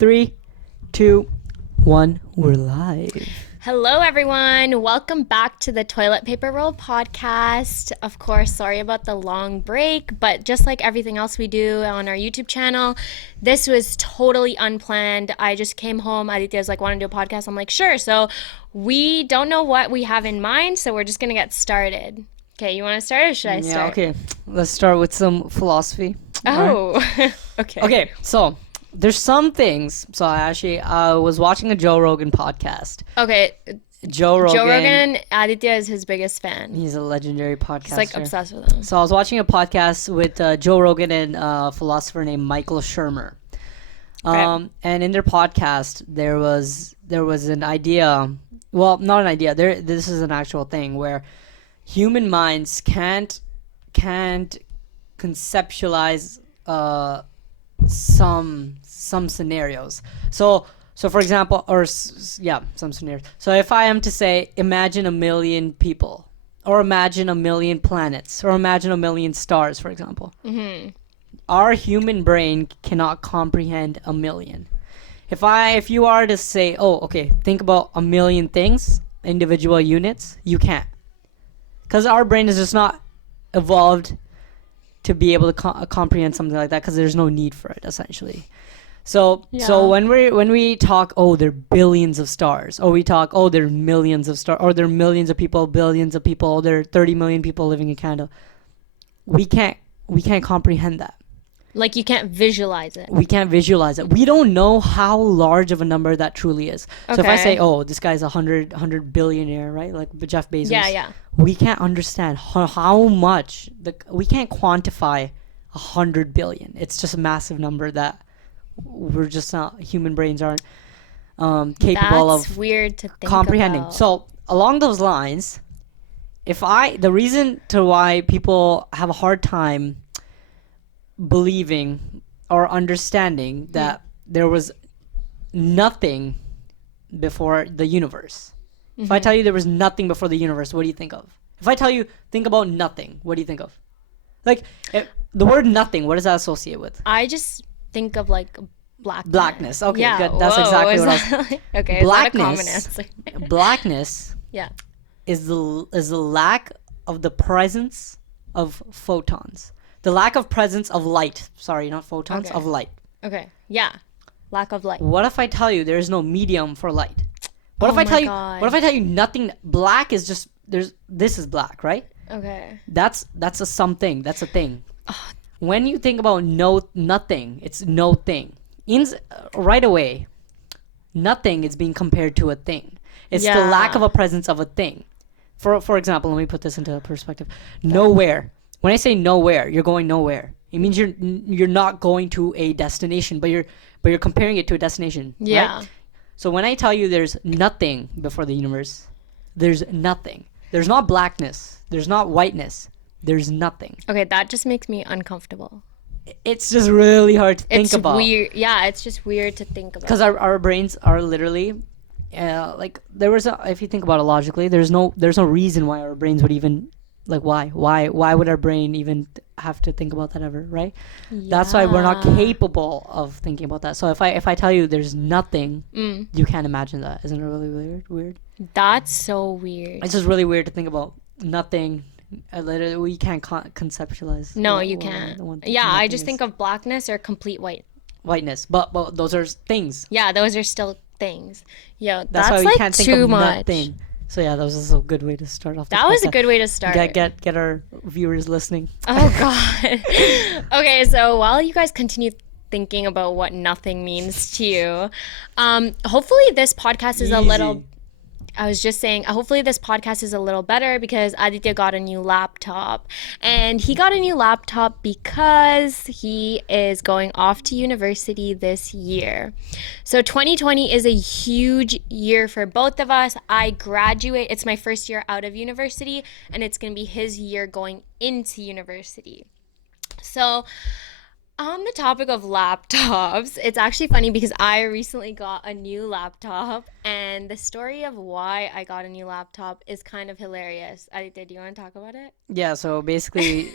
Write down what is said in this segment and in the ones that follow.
3, 2, 1. We're live. Hello, everyone. Welcome back to the Toilet Paper Roll podcast. Of course, sorry about the long break, but just like everything else we do on our YouTube channel, this was totally unplanned. I just came home. Aditya's like, want to do a podcast? I'm like, sure. So we don't know what we have in mind, so we're just going to get started. Okay, you want to start or should I start? Okay. Let's start with some philosophy. Oh, okay. Okay, so there's some things. So I was watching a Joe Rogan podcast. Okay, Joe Rogan, Aditya is his biggest fan. he's a legendary podcaster. He's like obsessed with him. So I was watching a podcast with Joe Rogan and a philosopher named Michael Shermer. And in their podcast, there was an idea. Well, not an idea. This is an actual thing where human minds can't conceptualize some scenarios. So for example, some scenarios. So if I am to say, imagine a million people, or imagine a million planets, or imagine a million stars, for example, our human brain cannot comprehend a million. If you are to say, think about a million things, individual units, you can't, because our brain is just not evolved to be able to comprehend something like that, because there's no need for it, essentially. So when we talk, there are billions of stars, or we talk, there are millions of stars, or there are millions of people, billions of people, or there are 30 million people living in Canada, we can't comprehend that. Like, you can't visualize it. We can't visualize it. We don't know how large of a number that truly is. Okay. So if I say, this guy's a 100 billionaire, right? Like Jeff Bezos. Yeah. We can't understand how much. We can't quantify 100 billion. It's just a massive number that we're just not, human brains aren't capable That's weird to think comprehending. About. So along those lines, the reason to why people have a hard time believing or understanding that there was nothing before the universe. If I tell you there was nothing before the universe, what do you think of? If I tell you, think about nothing, what do you think of? Like, the word nothing, what does that associate with? I just think of, like, blackness. Blackness. Okay, yeah. Good. That's exactly what I was... Okay, blackness, is that a common answer? Blackness is the lack of the presence of photons. The lack of presence of light. Sorry, not photons, of light. Okay. Yeah. Lack of light. What if I tell you there is no medium for light? What if I tell you nothing? Black is just this is black, right? Okay. That's a something. That's a thing. When you think about nothing, it's no thing. Right away, nothing is being compared to a thing. It's the lack of a presence of a thing. For example, let me put this into perspective. Nowhere. When I say nowhere, you're going nowhere. It means you're not going to a destination, but you're comparing it to a destination. Yeah. Right? So when I tell you there's nothing before the universe, there's nothing. There's not blackness. There's not whiteness. There's nothing. Okay, that just makes me uncomfortable. It's just really hard to think about. It's weird. Yeah, it's just weird to think about. Because our brains are literally, if you think about it logically, there's no reason why our brains would even. Like, why would our brain even have to think about that ever, right? Yeah. That's why we're not capable of thinking about that. So if I tell you there's nothing, you can't imagine that. Isn't it really weird? That's so weird. It's just really weird to think about nothing. Literally, we can't conceptualize. No, you can't. I just think of blackness or complete whiteness. But those are things. Yeah, those are still things. Yeah, that's why we like can't think too of much. Nothing. So yeah, that was a good way to start off. That was a good way to start. Get our viewers listening. Oh God. Okay, so while you guys continue thinking about what nothing means to you, hopefully this podcast is a little. I was just saying, hopefully this podcast is a little better because Aditya got a new laptop. And he got a new laptop because he is going off to university this year. So 2020 is a huge year for both of us. I graduate. It's my first year out of university, and it's going to be his year going into university. So on the topic of laptops, it's actually funny because I recently got a new laptop, and the story of why I got a new laptop is kind of hilarious. Aditya, do you want to talk about it? Yeah, so basically,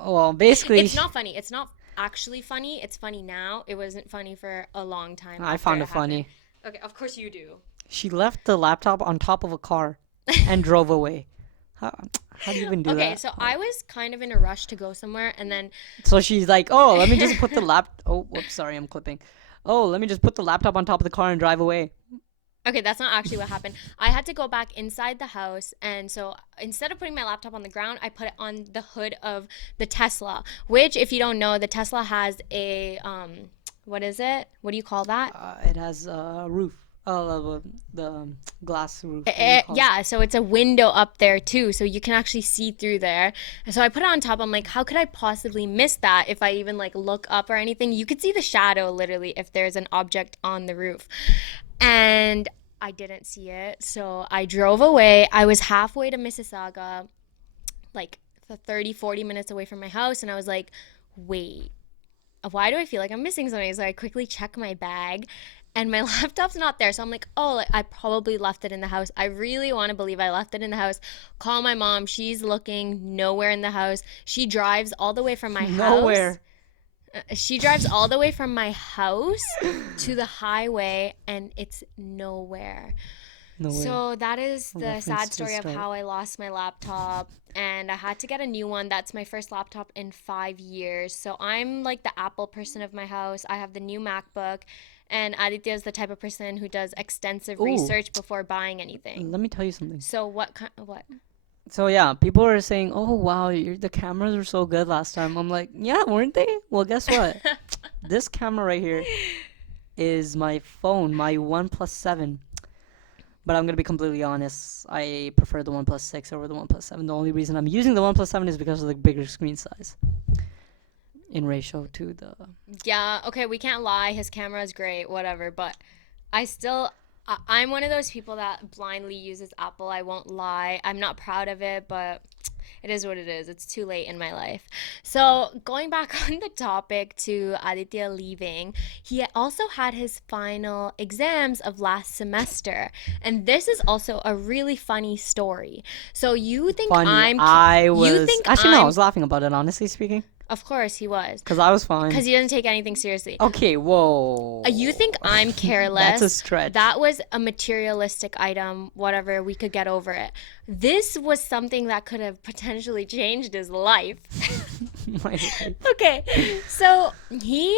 it's not funny. It's not actually funny. It's funny now. It wasn't funny for a long time. I after found it happened. funny. Okay, of course you do. She left the laptop on top of a car and drove away. How do you even do Okay, that? so I was kind of in a rush to go somewhere, and then So she's like, oh, let me just put the oh, whoops, sorry, I'm clipping. Oh, let me just put the laptop on top of the car and drive away. okay, that's not actually what happened. I had to go back inside the house, and so instead of putting my laptop on the ground, I put it on the hood of the Tesla, which, if you don't know, the Tesla has a what is it? What do you call that? It has a roof. Oh, the glass roof. What do you call it? Yeah, so it's a window up there too, so you can actually see through there. And so I put it on top. I'm like, how could I possibly miss that if I even like look up or anything? You could see the shadow literally if there's an object on the roof. And I didn't see it, so I drove away. I was halfway to Mississauga, like 30, 40 minutes away from my house, and I was like, wait, why do I feel like I'm missing something? So I quickly check my bag and my laptop's not there. So I'm like, oh, like, I probably left it in the house. I really want to believe I left it in the house. Call my mom. She's looking nowhere in the house. She drives all the way from my house. Nowhere. She drives all the way from my house to the highway, and it's nowhere. Nowhere. So that is the Reference sad to story of start. how I lost my laptop, and I had to get a new one. That's my first laptop in 5 years. So I'm like the Apple person of my house. I have the new MacBook, and Aditya is the type of person who does extensive Ooh. research before buying anything. Let me tell you something. So what? So yeah, people are saying, "Oh wow, the cameras were so good last time." I'm like, "Yeah, weren't they?" Well, guess what? This camera right here is my phone, my OnePlus 7. But I'm gonna be completely honest. I prefer the OnePlus 6 over the OnePlus 7. The only reason I'm using the OnePlus 7 is because of the bigger screen size in ratio to the. Yeah, okay, we can't lie. His camera is great, whatever. But I'm one of those people that blindly uses Apple. I won't lie. I'm not proud of it, but it is what it is. It's too late in my life. So, going back on the topic to Aditya leaving, he also had his final exams of last semester. And this is also a really funny story. So, you think Funny. I'm. I You was think actually no, I I'm. was laughing about it. Honestly speaking, Of course, he was. because I was fine. Because he doesn't take anything seriously. Okay, whoa. You think I'm careless? That's a stretch. That was a materialistic item, whatever, we could get over it. This was something that could have potentially changed his life. My life. Okay, so he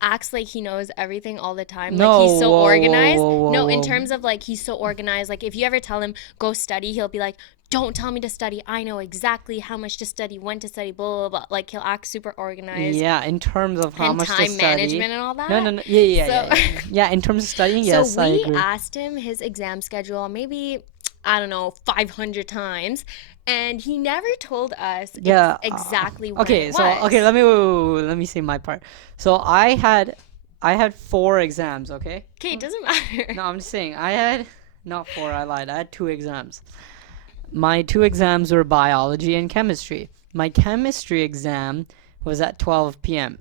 acts like he knows everything all the time. No, Like he's so whoa, organized. whoa, No, in whoa. terms of like he's so organized. Like if you ever tell him go study, he'll be like, don't tell me to study. I know exactly how much to study, when to study, blah, blah, blah. Like he'll act super organized. Yeah, in terms of how And much to time study. management and all that. No. Yeah. So- Yeah, in terms of studying, yes, So I we agree. asked him his exam schedule maybe, I don't know, 500 times, and he never told us Yeah. exactly when Okay, it so was. okay, let me say my part. So I had 4 exams, okay? Okay, it doesn't matter. No, I'm just saying I had not 4, I lied. I had 2 exams. My 2 exams were biology and chemistry. My chemistry exam was at 12 p.m.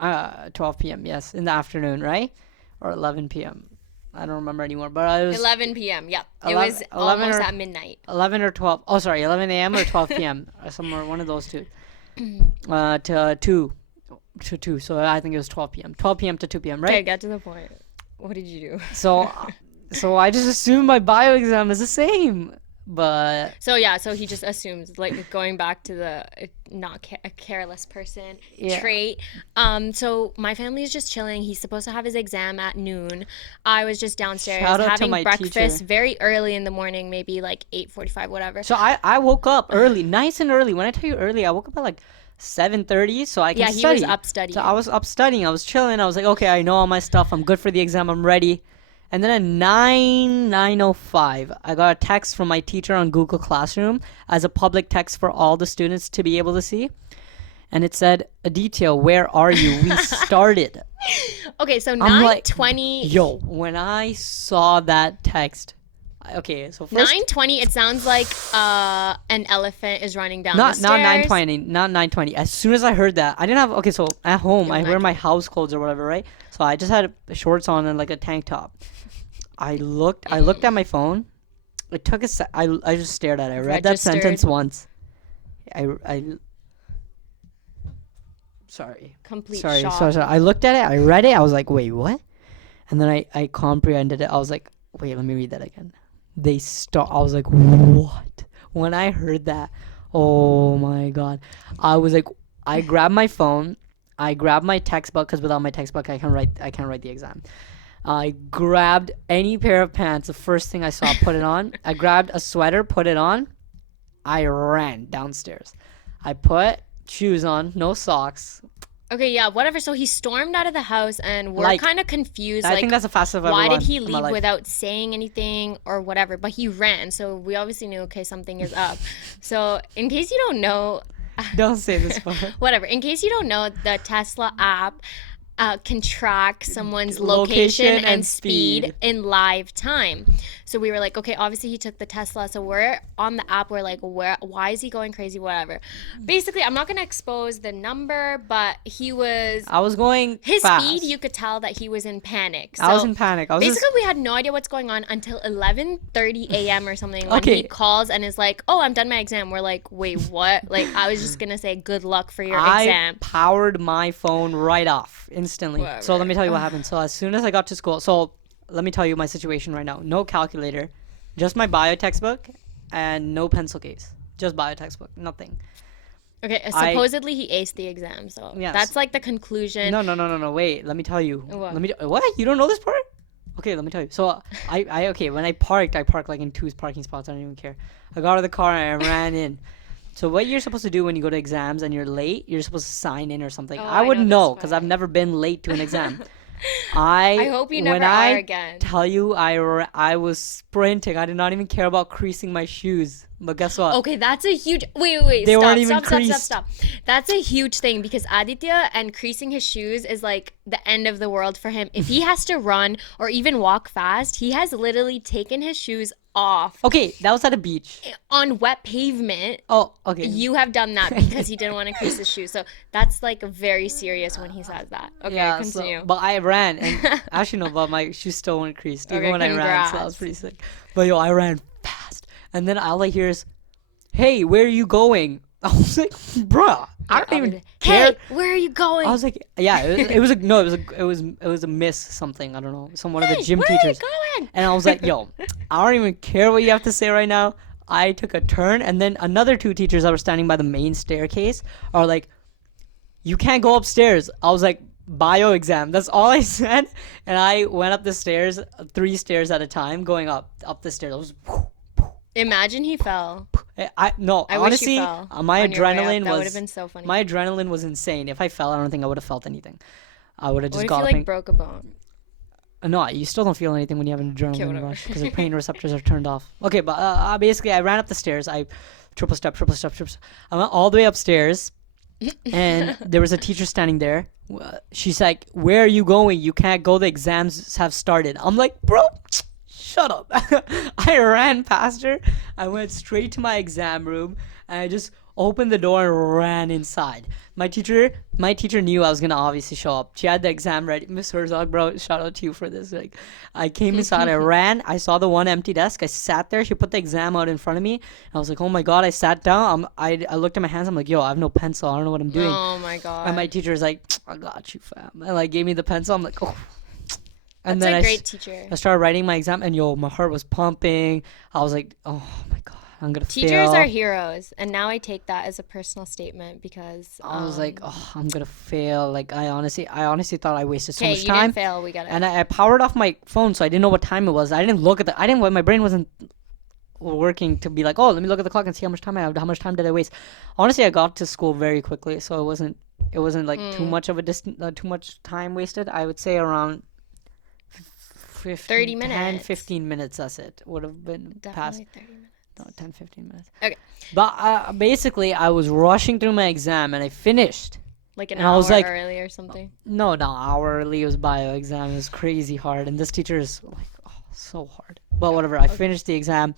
12 p.m. Yes, in the afternoon, right? Or 11 p.m. I don't remember anymore, but I was 11 p.m. Yep, it 11 was 11 almost or- at midnight. 11 or 12. Oh, sorry, 11 a.m. or 12 p.m. or somewhere one of those two. To 2 to 2. So I think it was 12 p.m. 12 p.m. to 2 p.m. Okay, Right? get to the point. What did you do? So I just assumed my bio exam is the same, but So yeah, so he just assumes, like going back to the a careless person Yeah. trait. So my family is just chilling. He's supposed to have his exam at noon. I was just downstairs Shout out to having my breakfast teacher. very early in the morning, maybe like 8:45, whatever. so I woke up early, nice and early. When I tell you early, I woke up at like 7:30 so I can Yeah, he study. was up studying. So I was up studying. I was chilling. I was like, okay, I know all my stuff. I'm good for the exam. I'm ready. And then at 9:05, I got a text from my teacher on Google Classroom as a public text for all the students to be able to see. And it said, Aditya, where are you? We started. Okay, so I'm like, 9:20. Yo, when I saw that text, okay, so first, 9:20. It sounds like an elephant is running down the not stairs. 9:20, not 9:20. As soon as I heard that, I didn't have, okay, so at home, I wear my house clothes or whatever, right? So I just had shorts on and like a tank top. I looked at my phone. It took I just stared at it. I read that Registered. sentence once. I Sorry. Complete Sorry. shock. Sorry. I looked at it. I read it. I was like, wait, what? And then I comprehended it. I was like, wait, let me read that again. They start. I was like, what? When I heard that, oh my god, I was like, I grabbed my phone. I grabbed my textbook because without my textbook, I can't write the exam. I grabbed any pair of pants. The first thing I saw, put it on. I grabbed a sweater, put it on. I ran downstairs. I put shoes on, no socks. Okay, yeah, whatever. So he stormed out of the house, and we're Like, kind of confused. I think that's the fastest I've ever Why run did he in my leave life. without saying anything or whatever? But he ran, so we obviously knew, okay, something is up. So in case you don't know, Don't say this part. whatever. In case you don't know, the Tesla app can track someone's Location location and and speed speed. in live time. So we were like, okay, obviously he took the Tesla. So we're on the app. We're like, why is he going crazy? Whatever. Basically, I'm not going to expose the number, but he was, I was going his fast. speed, you could tell that he was in panic. So I was in panic. I was basically, just, we had no idea what's going on until 11:30 a.m. or something when Okay. he calls and is like, "Oh, I'm done my exam." We're like, "Wait, what?" Like, I was just gonna say, "Good luck for your I exam." powered my phone right off instantly. So let me tell you what Whatever. happened. So as soon as I got to school, so let me tell you my situation right now. No calculator, just my bio textbook, and no pencil case. Just bio textbook, nothing. Okay, supposedly he aced the exam, so Yes. that's like the conclusion. No. Wait, let me tell you. What? What? You don't know this part? Okay, let me tell you. So okay. When I parked like in two parking spots. I don't even care. I got out of the car and I ran in. So what you're supposed to do when you go to exams and you're late, you're supposed to sign in or something. Oh, I I wouldn't know know this because part. I've never been late to an exam. I hope you when never are I again. tell you I was sprinting. I did not even care about creasing my shoes. But guess what? Okay, that's a huge. Wait. They Stop, weren't even stop, creased. stop. That's a huge thing because Aditya and creasing his shoes is like the end of the world for him. If he has to run or even walk fast, he has literally taken his shoes off Okay, that was at a beach. on wet pavement. Oh, okay. You have done that because he didn't want to crease his shoes. So that's like very serious when he says that. Okay, Yeah, continue. but I ran, and actually no, but my shoes still weren't creased even Okay, when I ran, so that congrats. was pretty sick. But yo, I ran fast, and then all I hear is, "Hey, where are you going?" I was like, "Bruh, I don't even care." Hey, where are you going? I was like, "Yeah, it was a no, it was a miss something. I don't know, one of the Hey, gym where teachers." are you going? And I was like, "Yo, I don't even care what you have to say right now." I took a turn, and then another two teachers that were standing by the main staircase are like, "You can't go upstairs." I was like, "Bio exam." That's all I said, and I went up the stairs, 3 stairs at a time, going up the stairs. I was, Imagine he fell. no, I wish honestly, you fell. my on your way up. adrenaline That would have was been so funny. my adrenaline was insane. If I fell, I don't think I would have felt anything. I would have What just if got you up like and broke a bone? no, you still don't feel anything when you have an adrenaline whatever. rush because your pain receptors are turned off. Okay, but basically, I ran up the stairs. I triple step. I went all the way upstairs, and there was a teacher standing there. She's like, "Where are you going? You can't go. The exams have started." I'm like, "Bro, shut up." I ran past her. I went straight to my exam room, and I just opened the door and ran inside. My teacher knew I was gonna obviously show up. She had the exam ready. Miss Herzog, bro, shout out to you for this. Like, I came inside, I ran, I saw the one empty desk, I sat there. She put the exam out in front of me. I was like, oh my god. I sat down. I looked at my hands. I'm like, yo, I have no pencil. I don't know what I'm doing. Oh my god. And my teacher's like, I got you, fam. And like gave me the pencil. I'm like, oh. And That's then a great teacher. I started writing my exam, and yo, my heart was pumping. I was like, oh my god, I'm gonna Teachers fail. are heroes, and now I take that as a personal statement because I was like, oh, I'm gonna fail. Like I honestly thought I wasted so okay, much you time. didn't fail. We got it. And I powered off my phone, so I didn't know what time it was. I didn't look at my brain wasn't working to be like, oh, let me look at the clock and see how much time I have. How much time did I waste? Honestly, I got to school very quickly, so it wasn't like too much of a too much time wasted. I would say around 30 minutes. 10, 15 minutes. That's it. Would have been past. Definitely 30 minutes. No, 10, 15 minutes. Okay. But basically, I was rushing through my exam, and I finished. Like an And I hour was like- early or something. No, hourly. It was bio exam. It was crazy hard, and this teacher is like, oh, so hard. But whatever. I finished the exam.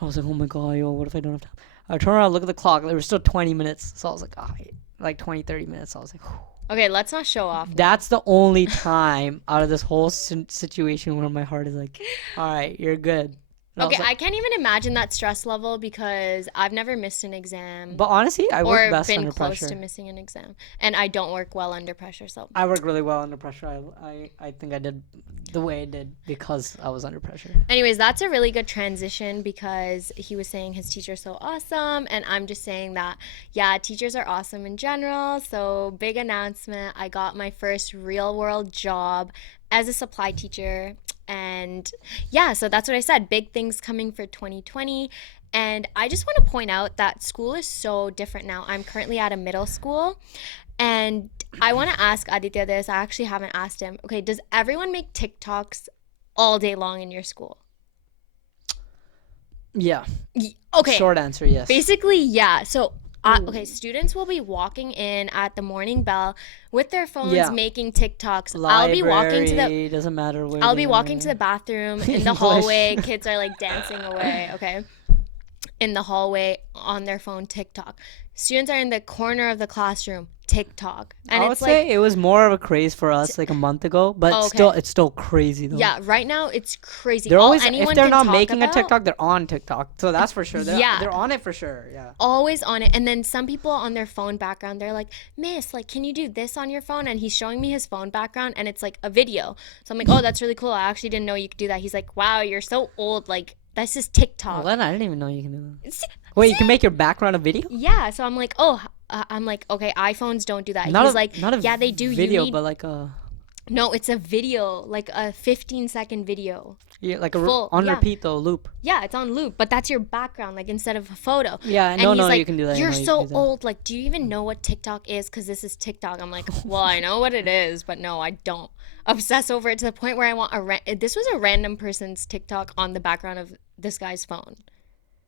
I was like, oh my god, yo, what if I don't have time? I turned around, look at the clock. There were still 20 minutes, so I was like, like 20, 30 minutes. I was like, whew. Okay, let's not show off. That's the only time out of this whole situation where my heart is like, all right, you're good. And I Okay, was like, I can't even imagine that stress level because I've never missed an exam but honestly, I work or best been under close to pressure. missing an exam. And I don't work well under pressure, so. I work really well under pressure. I think I did the way I did because I was under pressure. Anyways, that's a really good transition because he was saying his teacher's so awesome, and I'm just saying that, yeah, teachers are awesome in general. So, big announcement, I got my first real world job as a supply teacher. And yeah, so that's what I said. Big things coming for 2020. And I just want to point out that school is so different now. I'm currently at a middle school, and I want to ask Aditya this. I actually haven't asked him. Okay, does everyone make TikToks all day long in your school? Yeah. Okay, Short answer, yes. basically, yeah. So, okay, students will be walking in at the morning bell with their phones Yeah. making TikToks. I'll be walking to the Library, doesn't matter where I'll they be walking to are. the bathroom in the English. hallway. Kids are like dancing away, okay? In the hallway on their phone, TikTok. Students are in the corner of the classroom, TikTok. And I would it's say like, it was more of a craze for us like a month ago, but oh, still, okay. it's still crazy though. Yeah, right now it's crazy. They're All always, if anyone they're can not talk making a about, TikTok, they're on TikTok. So that's for sure. Yeah. They're on it for sure. Yeah. always on it. And then some people on their phone background, they're like, Miss, like, can you do this on your phone? And he's showing me his phone background and it's like a video. So I'm like, oh, that's really cool. I actually didn't know you could do that. He's like, wow, you're so old. Like, this is TikTok. Well, I didn't even know you can do that. See- Wait, you can make your background a video? Yeah. So I'm like, oh, I'm like, okay, iPhones don't do that. Not He's a, like, not a yeah, they do. video, You need, but like a no, it's a video, like a 15-second video. yeah, like a Full, on yeah. repeat though loop. Yeah, it's on loop, but that's your background, like instead of a photo. Yeah, And no, he's no, like, you can do that. I You're know you so can do that. old. Like, do you even know what TikTok is? Because this is TikTok. I'm like, well, I know what it is, but no, I don't. Obsess over it to the point where I want this was a random person's TikTok on the background of this guy's phone.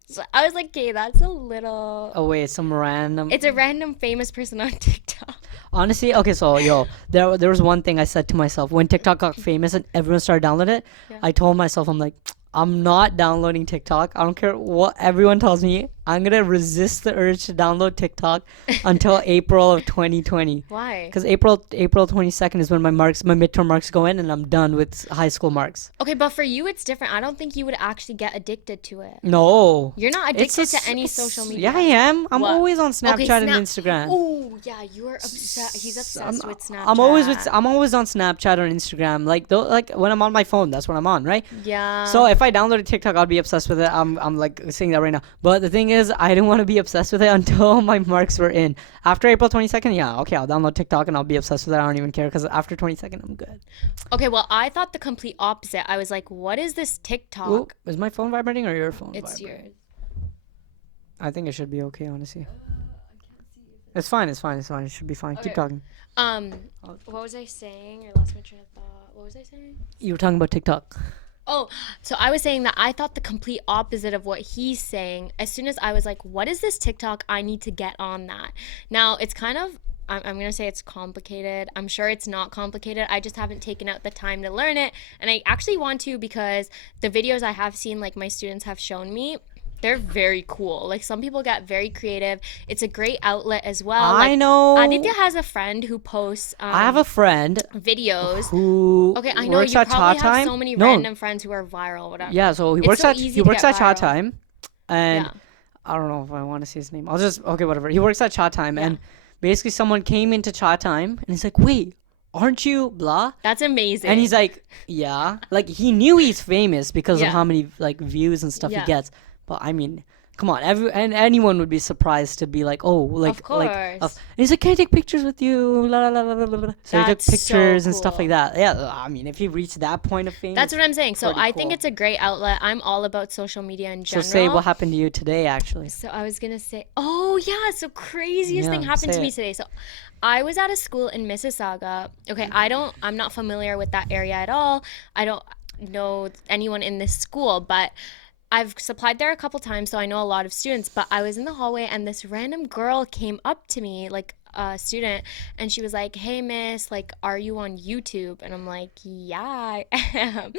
So I was like, okay, that's a little. Oh wait, some random. It's a random famous person on TikTok. Honestly, okay, so yo, there was one thing I said to myself when TikTok got famous and everyone started downloading it. Yeah. I told myself, I'm like, I'm not downloading TikTok. I don't care what everyone tells me. I'm gonna resist the urge to download TikTok until April of 2020. Why? Because April 22nd is when my midterm marks go in, and I'm done with high school marks. Okay, but for you, it's different. I don't think you would actually get addicted to it. No. You're not It's addicted a to any it's- social media. Yeah, I am. I'm What? always on Snapchat Okay, and Instagram. Oh yeah, you are obsessed. He's obsessed with Snapchat. I'm always on Snapchat or Instagram. Like when I'm on my phone, that's when I'm on, right? Yeah. So if I downloaded TikTok, I'd be obsessed with it. I'm like saying that right now. But the thing is, I didn't want to be obsessed with it until my marks were in. After April 22nd, yeah, okay, I'll download TikTok and I'll be obsessed with it. I don't even care because after 22nd, I'm good. Okay, well, I thought the complete opposite. I was like, what is this TikTok? Ooh, is my phone vibrating or your phone? It's vibrating? yours. I think it should be okay, honestly. It's fine. It's fine. It's fine. It should be fine. Keep Okay. talking. What was I saying? I lost my train of thought. What was I saying? You were talking about TikTok. Oh, so I was saying that I thought the complete opposite of what he's saying. As soon as I was like, what is this TikTok? I need to get on that. Now, it's kind of, I'm going to say it's complicated. I'm sure it's not complicated. I just haven't taken out the time to learn it. And I actually want to because the videos I have seen, like my students have shown me, they're very cool. Like some people get very creative. It's a great outlet as well. I Like, know. Aditya has a friend who posts I have a friend videos. who Okay, I know works you at probably Cha have Time. so many No, random friends who are viral, whatever. yeah. So he It's works so at easy he to works get at Cha viral. Time, and Yeah. I don't know if I want to say his name. I'll just okay, whatever. He works at Cha Time, Yeah. and basically someone came into Cha Time, and he's like, "Wait, aren't you blah?" That's amazing. And he's like, "Yeah." Like he knew he's famous because Yeah. of how many like views and stuff Yeah. he gets. But I mean, come on, anyone would be surprised to be like, "Oh, like course. and he's like, "Can I take pictures with you?" La, la, la, la, la, la. So he took That's so pictures and stuff cool. like that. Yeah, I mean, if he reached that point of fame, That's what I'm saying. So pretty I think cool. it's a great outlet. I'm all about social media in So general. say what happened to you today, actually. So I was gonna say, oh yeah, so craziest Yeah, thing happened say to me it. today. So I was at a school in Mississauga. Okay, I'm not familiar with that area at all. I don't know anyone in this school, but I've supplied there a couple times, so I know a lot of students. But I was in the hallway, and this random girl came up to me, like a student, and she was like, "Hey, miss, like, are you on YouTube?" And I'm like, "Yeah, I am."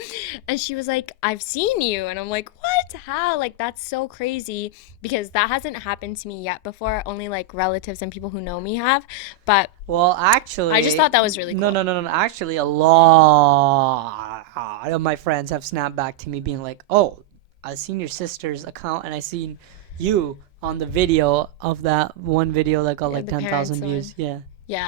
And she was like, "I've seen you," and I'm like, "What? How? Like, that's so crazy because that hasn't happened to me yet before. Only like relatives and people who know me have." But Well, actually, I just thought that was really cool. No. Actually, a lot of my friends have snapped back to me being like, "Oh, I've seen your sister's account, and I seen you on the video of that one video that got Yeah, like the 10,000 parents views. one. Yeah.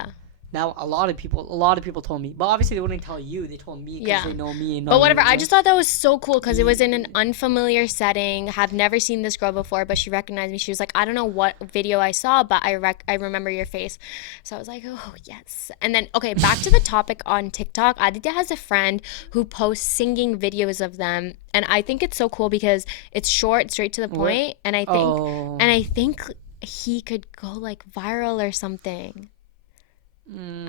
Yeah. Now a lot of people told me, but obviously they wouldn't tell you. They told me because Yeah. they know me and But not whatever, you. I Yeah. just thought that was so cool because it was in an unfamiliar setting. Have never seen this girl before, but she recognized me. She was like, I don't know what video I saw, but I remember your face. So I was like, oh, yes. And then, okay, back to the topic on TikTok. Aditya has a friend who posts singing videos of them. And I think it's so cool because it's short, straight to the point. And Oh. I think he could go like viral or something.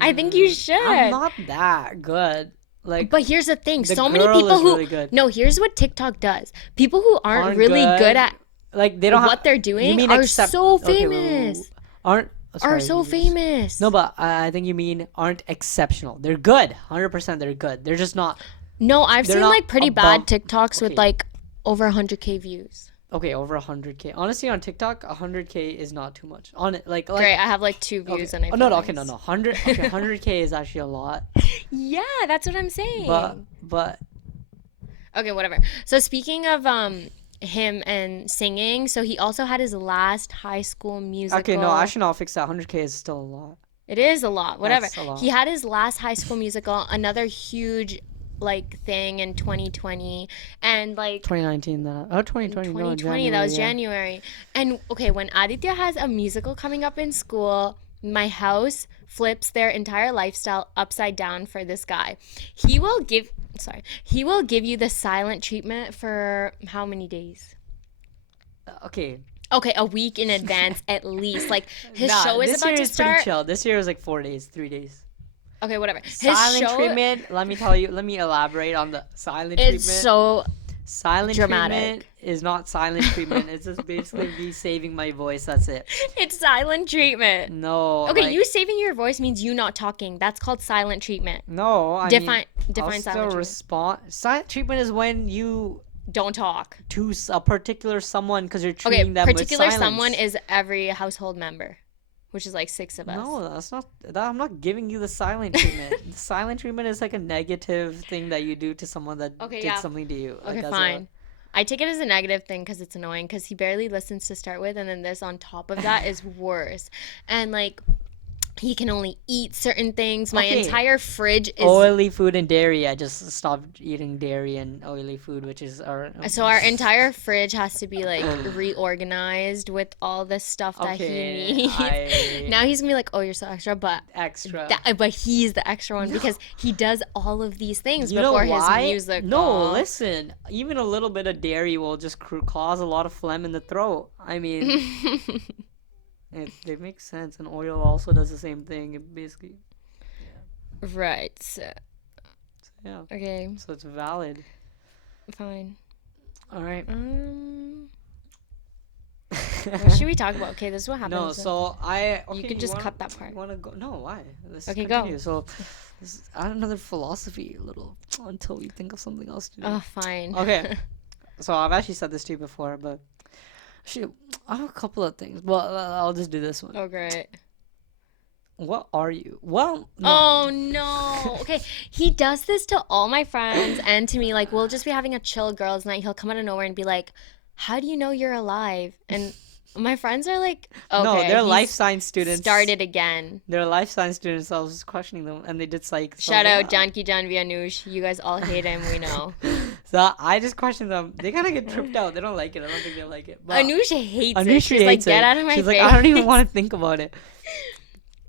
I think you should. I'm not that good. Like, But here's the thing, the so many girl people is who really good. no, here's what TikTok does. People who aren't really good at like they don't what they're doing are so famous. Aren't Are sorry, so you just- famous. No, but I think you mean aren't exceptional. They're good, 100%. They're good. They're just not. No, I've They're seen not like pretty above- bad TikToks with okay. like over 100K views. Okay, over 100K. Honestly, on TikTok, 100K is not too much. On it, like Great, I have like 2 okay. views and I Oh no, feel okay, no, nice. 100K is actually a lot. Yeah, that's what I'm saying. But Okay, whatever. So speaking of him and singing, so he also had his last High School Musical. okay, no, actually, no, I'll fix that. 100K is still a lot. It is a lot. Whatever. That's a lot. He had his last High School Musical, another huge like thing in 2020, and like 2019 that. Oh, 2020. No, 2020 that was January, January. And okay, when Aditya has a musical coming up in school, my house flips their entire lifestyle upside down for this guy. He will give you the silent treatment for how many days? Okay. Okay, a week in advance at least. Like his Nah, show is this about year to is pretty start. chill. This year is like 4 days, 3 days. Okay, whatever. His Silent show treatment. Let me tell you. Let me elaborate on the silent is treatment. so Silent dramatic. treatment is not silent treatment. It's just basically me saving my voice. That's it. it's silent treatment. No. Okay, like, you saving your voice means you not talking. That's called silent treatment. No. I Define mean, I'll silent still treatment. respond. Silent treatment is when you Don't talk. to a particular someone because you're Okay, treating them particular with silence. someone is every household member, which is like 6 of us. No, that's not. I'm not giving you the silent treatment. The silent treatment is like a negative thing that you do to someone that Okay, did yeah. something to you. Like, Okay, that's fine. I take it as a negative thing because it's annoying because he barely listens to start with, and then this on top of that is worse. And like, he can only eat certain things. My Okay. entire fridge is Oily food and dairy. I just stopped eating dairy and oily food, which is our. so our entire fridge has to be like reorganized with all the stuff that Okay, he needs. I- Now he's gonna be like, "Oh, you're so extra," but extra. but he's the extra one because he does all of these things You know before why? his music. No, listen. Even a little bit of dairy will just cause a lot of phlegm in the throat. I mean, it makes sense. And oil also does the same thing. It basically, Right. So, yeah. okay. So it's valid. Fine. All right. What should we talk about? Okay, this is what happens. No, so I. Okay, you could just wanna, cut that part. You want to go? No, why? Let's Okay, continue. go. So, add another philosophy a little until we think of something else to do. Oh, fine. Okay. So I've actually said this to you before, but actually, I have a couple of things. Well, I'll just do this one. Oh, great. What are you? Well, no. Oh no. Okay, he does this to all my friends and to me. Like, we'll just be having a chill girls' night. He'll come out of nowhere and be like, "How do you know you're alive?" And my friends are like, "Okay." No, they're he's life science students. Started again. They're life science students. So I was just questioning them, and they did psych. So Shout I out was like, Janki Janvianush. You guys all hate him. We know. So I just questioned them. They kind of get tripped out. They don't like it. I don't think they like it. But Anush hates it. Anush She's like, hates "Get it. out of my She's face." like, I don't even want to think about it.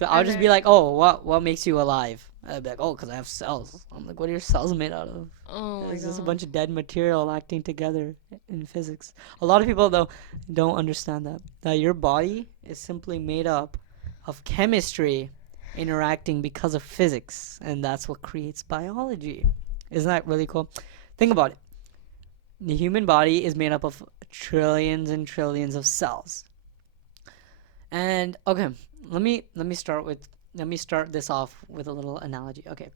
I'll just be like, oh, what makes you alive? I'd be like, oh, because I have cells. I'm like, what are your cells made out of? Oh my It's just a god. bunch of dead material acting together in physics. A lot of people, though, don't understand that your body is simply made up of chemistry interacting because of physics, and that's what creates biology. Isn't that really cool? Think about it. The human body is made up of trillions and trillions of cells. And okay, let me start this off with a little analogy. Okay.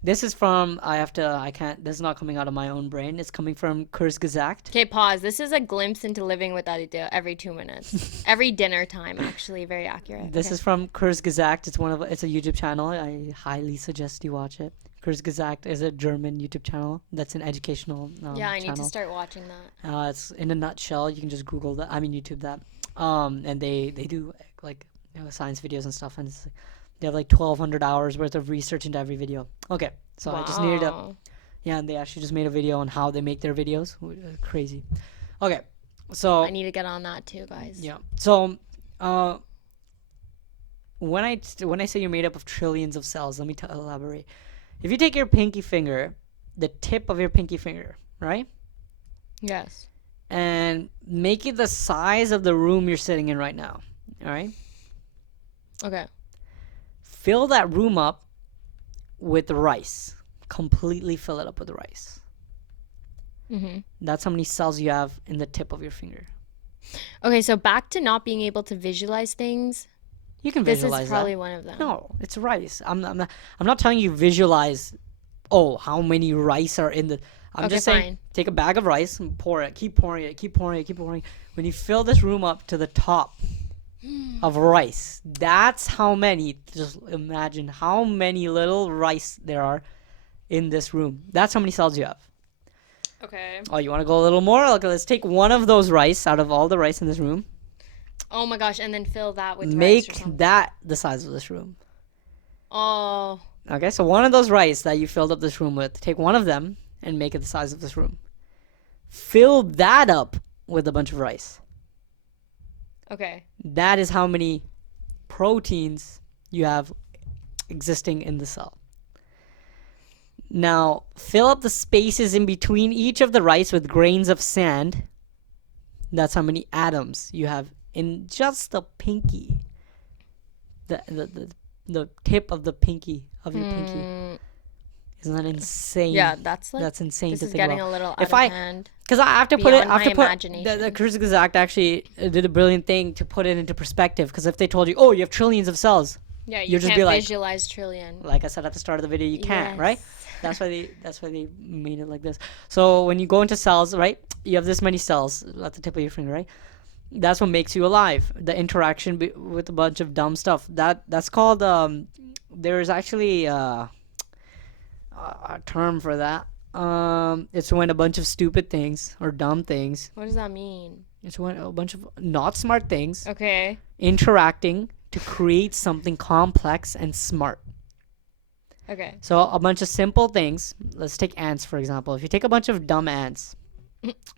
This is from this is not coming out of my own brain. It's coming from Kurzgesagt. Okay, pause. This is a glimpse into living with Aditya every 2 minutes. Every dinner time, actually. Very accurate. This is from Kurzgesagt. It's a YouTube channel. I highly suggest you watch it. Kurzgesagt is a German YouTube channel that's an educational Yeah, I need to channel. start watching that. It's in a nutshell. You can just Google that. I mean, YouTube that. And they do like science videos and stuff, and they have like 1,200 hours worth of research into every video. Okay, so I just needed to. Wow. Yeah, and they actually just made a video on how they make their videos. Crazy. Okay, so I need to get on that too, guys. yeah. So, when I say you're made up of trillions of cells, let me elaborate. If you take your pinky finger, the tip of your pinky finger, right, Yes. and make it the size of the room you're sitting in right now, all right, Okay. fill that room up with rice. Completely fill it up with rice. Mm-hmm. That's how many cells you have in the tip of your finger. Okay, so back to not being able to visualize things. You can This visualize is probably that. one of them. No, it's rice. I'm not telling you visualize. Oh, how many rice are in the? I'm Okay, just saying, fine. take a bag of rice and pour it. Keep pouring it. Keep pouring it. Keep pouring it. When you fill this room up to the top of rice, that's how many. Just imagine how many little rice there are in this room. That's how many cells you have. Okay. Oh, you want to go a little more? Okay, let's take one of those rice out of all the rice in this room. Oh my gosh, and then fill that with rice or Make something. that the size of this room. Oh. Okay, so one of those rice that you filled up this room with, take one of them and make it the size of this room. Fill that up with a bunch of rice. Okay. That is how many proteins you have existing in the cell. Now, fill up the spaces in between each of the rice with grains of sand. That's how many atoms you have in just the pinky. The tip of the pinky of your pinky. Isn't that insane? Yeah, that's like That's insane this to is think getting about. a little out If of I- hand. Because I have to put it. Beyond I have my to put imagination. the Kurzgesagt actually did a brilliant thing to put it into perspective. Because if they told you, oh, you have trillions of cells, Yeah, you you'll just can't be like- visualize trillion. like I said at the start of the video, you can't, Yes. right? That's why they made it like this. So when you go into cells, right, you have this many cells at the tip of your finger, right? That's what makes you alive. The interaction with a bunch of dumb stuff. That's called. There's actually a term for that. It's when a bunch of stupid things or dumb things. What does that mean? It's when a bunch of not smart things Okay. interacting to create something complex and smart. Okay. So a bunch of simple things. Let's take ants, for example. If you take a bunch of dumb ants,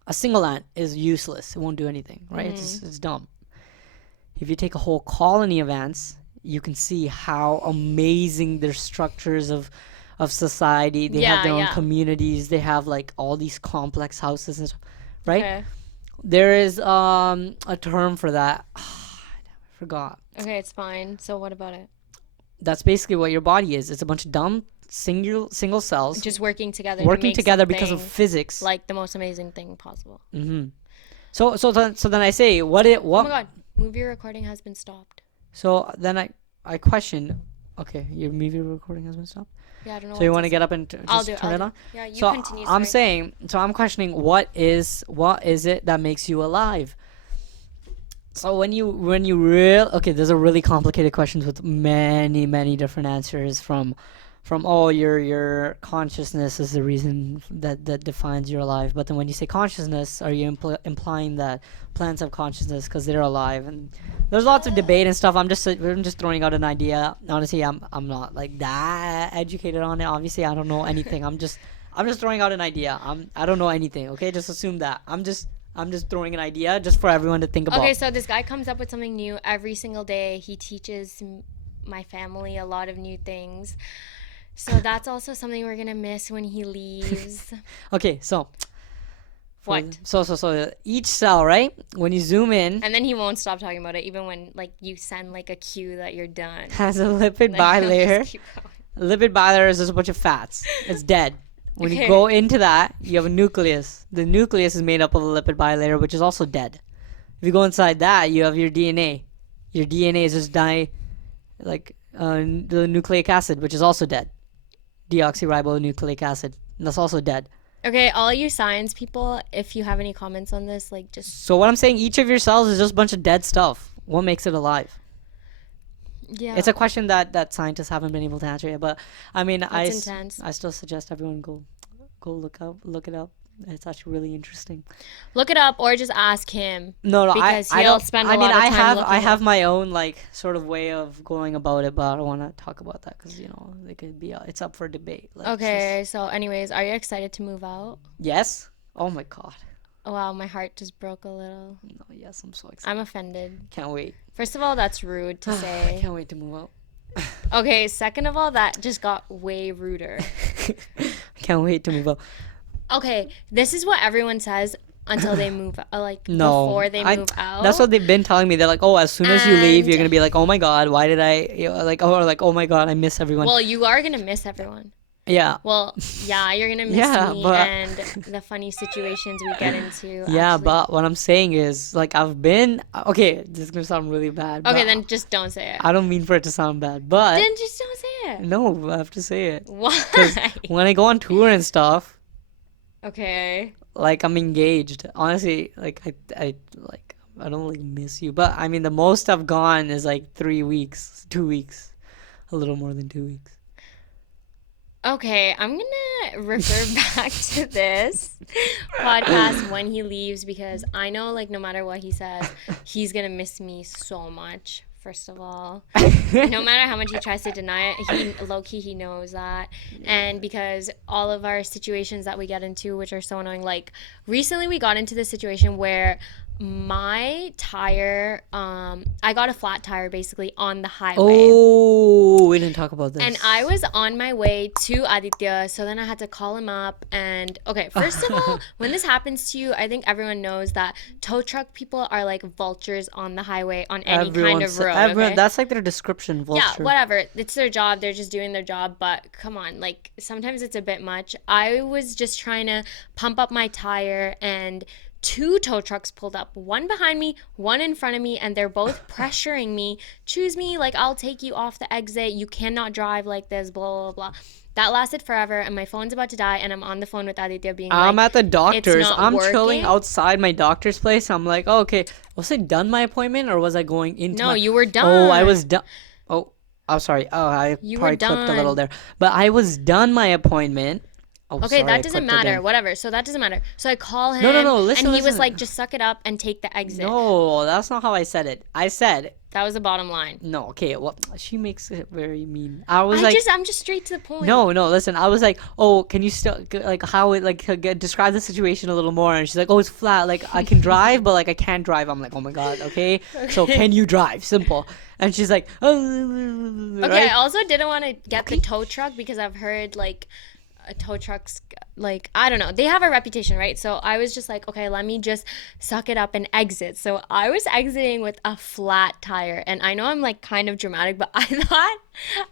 a single ant is useless. It won't do anything, right? It's dumb. If you take a whole colony of ants, you can see how amazing their structures of society. They have their own Yeah. communities. They have like all these complex houses and stuff, right? Okay. There is a term for that. I forgot. Okay, it's fine. So what about it? That's basically what your body is. It's a bunch of dumb single cells Just working together. working to make together because of something physics. like the most amazing thing possible. So then I say, what Oh my god, movie recording has been stopped. So then I question. Okay, your movie recording has been stopped. Yeah, I don't know. So you what want to to get up and I'll just do. turn I'll it do. on? Yeah, you So continue. I'm sorry. saying. So I'm questioning what is it that makes you alive? So when you okay, there's a really complicated questions with many different answers from your consciousness is the reason that defines your life. But then when you say consciousness, are you implying that plants have consciousness because they're alive? And there's lots of debate and stuff. I'm just throwing out an idea. Honestly, I'm not like that educated on it. Obviously, I don't know anything. I'm just throwing out an idea. I don't know anything. Okay, just assume that. I'm just throwing an idea just for everyone to think about. Okay, so this guy comes up with something new every single day. He teaches my family a lot of new things. So that's also something we're gonna miss when he leaves. Okay, so What? So each cell, right? When you zoom in, And then he won't stop talking about it, even when like you send like a cue that you're done. has a lipid Then he'll bilayer. just keep going. Lipid bilayer is just a bunch of fats. It's dead. When you Okay. go into that, you have a nucleus. The nucleus is made up of a lipid bilayer, which is also dead. If you go inside that, you have your DNA. Your DNA is just the nucleic acid, which is also dead. Deoxyribonucleic acid. And that's also dead. Okay, all you science people, if you have any comments on this, like just So what I'm saying, each of your cells is just a bunch of dead stuff. What makes it alive? Yeah. It's a question that scientists haven't been able to answer yet. But I mean, That's intense. I still suggest everyone go look it up. It's actually really interesting. Look it up or just ask him No, no, because I he'll don't. spend a I mean, lot of time looking I it have up. my own like sort of way of going about it, but I don't want to talk about that because it could be it's up for debate. Like, Okay, so anyways, are you excited to move out? yes. Oh my god. Oh, wow, my heart just broke a little. No, yes, I'm so I'm excited. offended. Can't wait. First of all, that's rude to I say. can't wait to move out. Okay, second of all, that just got way ruder. I can't wait to move out. Okay, this is what everyone says until they move out, like No, before they move out. that's what they've been telling me. They're like, oh, as soon as you leave, you're And- gonna be like, oh my god, why did like, or like, oh my god, I miss everyone. Well, you are gonna miss everyone. Yeah. Well, yeah, you're gonna miss Yeah, me but- and the funny situations we get into. Yeah, actually. but what I'm saying is, like, I've been okay. This is gonna sound really bad. Okay, but then just don't say it. I don't mean for it to sound bad, but Then just don't say it. no, I have to say it. Why? When I go on tour and stuff, Okay. like, I'm engaged. Honestly, like, I like, I don't like miss you, but I mean, the most I've gone is like 3 weeks, 2 weeks, a little more than 2 weeks. Okay, I'm gonna refer back to this podcast when he leaves because I know, like, no matter what he says, he's gonna miss me so much. First of all, no matter how much he tries to deny it, he low key he knows that, and because all of our situations that we get into, which are so annoying, like recently we got into this situation where my tire, I got a flat tire basically on the highway. Oh, we didn't talk about this. And I was on my way to Aditya, so then I had to call him up. And okay, first of all, when this happens to you, I think everyone knows that tow truck people are like vultures on the highway on any kind of road. Okay? That's like their description, vulture. Yeah, whatever. It's their job. They're just doing their job. But come on, like sometimes it's a bit much. I was just trying to pump up my tire and two tow trucks pulled up, one behind me, one in front of me, and they're both pressuring me. Choose me, like I'll take you off the exit. You cannot drive like this, blah, blah, blah. That lasted forever, and my phone's about to die, and I'm on the phone with Aditya being I'm like, at the doctor's. not I'm working. chilling outside my doctor's place. I'm like, oh, okay, was I done my appointment or was I going into no, my... you were done. Oh, I was done. Oh, I'm sorry. Oh, I You probably were clipped a little done. there. But I was done my appointment. Oh, Okay, sorry, I that doesn't clipped matter. again. Whatever. So that doesn't matter. So I call him. No, listen, and he was listen. like, just suck it up and take the exit. No, that's not how I said it. I said, That was the bottom line. no, okay, well, she makes it very mean. I was like... I'm just straight to the point. No, listen. I was like, oh, can you still like how it like describe the situation a little more? And she's like, oh, it's flat. Like I can drive, but like I can't drive. I'm like, oh my god, okay. So can you drive? Simple. And she's like, oh, Okay, right? I also didn't want to get the tow truck because I've heard like tow trucks, like I don't know, they have a reputation, right? So I was just like, okay, let me just suck it up and exit. So I was exiting with a flat tire, and I know I'm like kind of dramatic, but I thought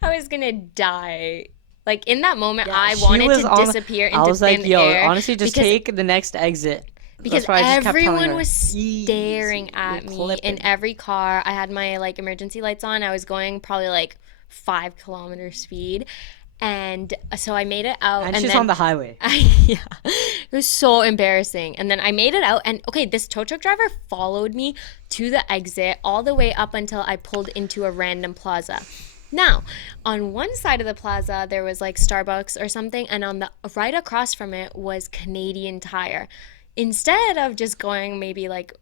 I was gonna die. Like in that moment, I She wanted was to on- disappear into I was like, thin yo, air honestly, just because- take the next exit. because That's why I just kept telling everyone her, was "Easy, staring at you're me clipping." in every car. I had my like emergency lights on. I was going probably like 5 km speed, and so I made it out. And she's then, on the highway. yeah, it was so embarrassing. And then I made it out, and okay, this tow truck driver followed me to the exit all the way up until I pulled into a random plaza. Now, on one side of the plaza, there was like Starbucks or something, and on the right across from it was Canadian Tire. Instead of just going maybe like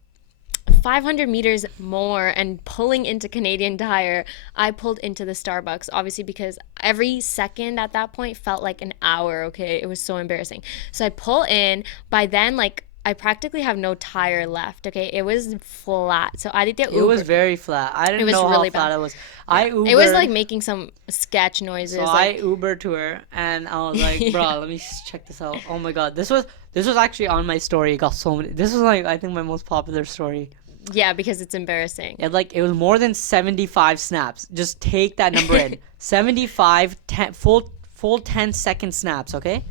500 meters more and pulling into Canadian Tire, I pulled into the Starbucks, obviously because every second at that point felt like an hour, okay? It was so embarrassing. So I pull in. By then, like, I practically have no tire left, okay? It was flat. So Aditya Uber. It was very flat. I didn't was know really how flat bad. it was. I Ubered. It was like making some sketch noises. So like, I Ubered to her, and I was like, "Bro, let me check this out." Oh my god, this was actually on my story. It got so many. This was like I think my most popular story. yeah, because it's embarrassing. It was more than 75 snaps. Just take that number in. 75 full 10-second snaps. Okay,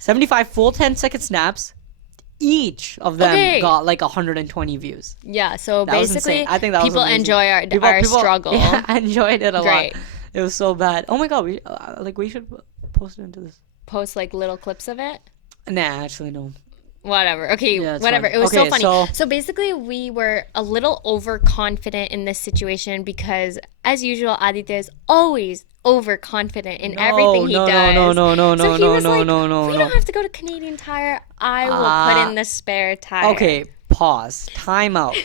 75 full 10-second snaps. Each of them Okay. got like 120 views. Yeah, so That was basically, insane. I think that was people amazing. enjoy our People struggle. Yeah, I enjoyed it a Great. lot. It was so bad. Oh my god, we should post it into this. Post like little clips of it. Nah, actually no. Whatever. Okay, Yeah, it's whatever. fine. It was so Okay, funny. so- So basically, we were a little overconfident in this situation because, as usual, Aditya is always overconfident in everything he no, does. So he was like, no, "We no. don't have to go to Canadian Tire. I will put in the spare tire." Okay, pause. Time out.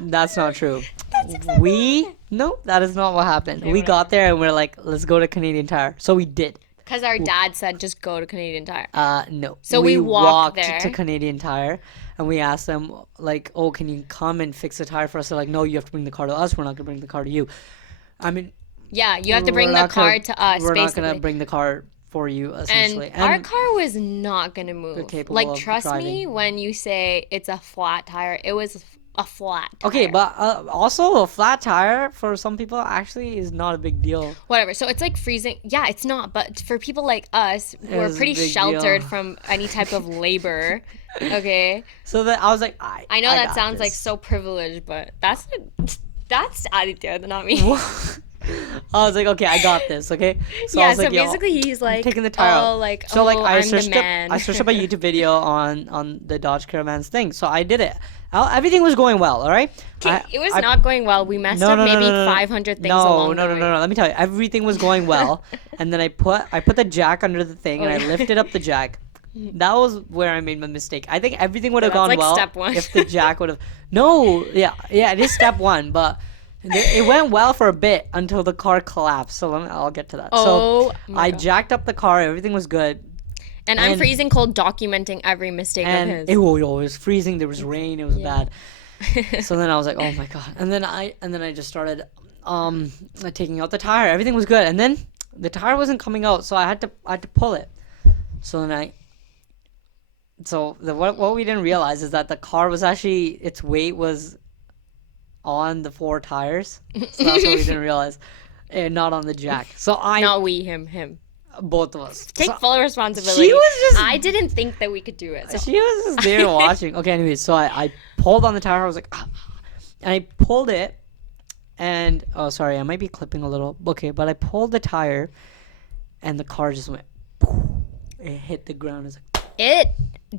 That's not true. That's exactly No, that is not what happened. Okay, We whatever. got there and we're like, let's go to Canadian Tire. So we did. because our dad said just go to Canadian Tire. No. So we walked there. to Canadian Tire and we asked them, like, oh, can you come and fix the tire for us? They're like, no, you have to bring the car to us. We're not going to bring the car to you. I mean, Yeah, you have to we're bring the not car gonna- to us, We're not basically. going to bring the car for you, essentially. And our car was not gonna move. capable Like, of trust me driving. when you say it's a flat tire, it was a flat tire. Okay, but also a flat tire for some people actually is not a big deal. Whatever. So it's like freezing. Yeah, it's not. But for people like us, we're is a pretty big sheltered deal. from any type of labor. Okay. So that I was like, I know that got sounds like this. so privileged, but that's Aditya, not me. I was like, okay, I got this. Okay. So I Yeah. was So like, yo, basically, he's like, taking the tire oh, out. like, So like oh, I I'm searched the up man. I searched up a YouTube video on the Dodge Caravan's thing. So I did it. Everything was going well. All right. Okay, it was not going well. We messed No, up no, no, maybe no, no, no. 500 things No, along no, the no, way. no. Let me tell you, everything was going well, and then I put the jack under the thing, and I yeah. lifted up the jack. That was where I made my mistake. I think everything would have that's gone like well step one. if the jack would have. No, yeah, it is step one, but it went well for a bit until the car collapsed. So I'll get to that. Oh, So my I God. jacked up the car. Everything was good. And I'm and- freezing cold documenting every mistake And of his. it was freezing. There was rain. It was bad. So then I was like, oh my god. And then I just started taking out the tire. Everything was good. And then the tire wasn't coming out, so I had to pull it. So then what we didn't realize is that the car was actually, its weight was on the four tires. So that's what we didn't realize. And not on the jack. So Not we, him. both of us. Take So full responsibility. she was just I didn't think that we could do it. So. she was just there watching. Okay, anyways, so I pulled on the tire. I was like, ah. And I pulled it, and oh, sorry, I might be clipping a little. Okay, but I pulled the tire, and the car just went. It hit the ground. It's like, It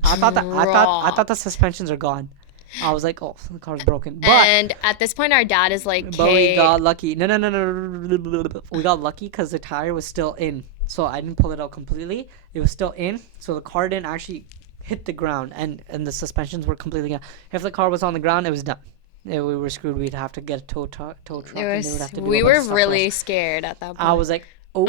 I thought the suspensions are gone. I was like, oh, the car's broken. But and at this point, our dad is like, but we "Okay, got lucky. No. We got lucky because the tire was still in. So I didn't pull it out completely. It was still in. So the car didn't actually hit the ground, and the suspensions were completely gone. If the car was on the ground, it was done. We were screwed. We'd have to get a tow truck, It and they would was, have to do a we bunch of were stuff for really us. scared at that point." I was like, oh,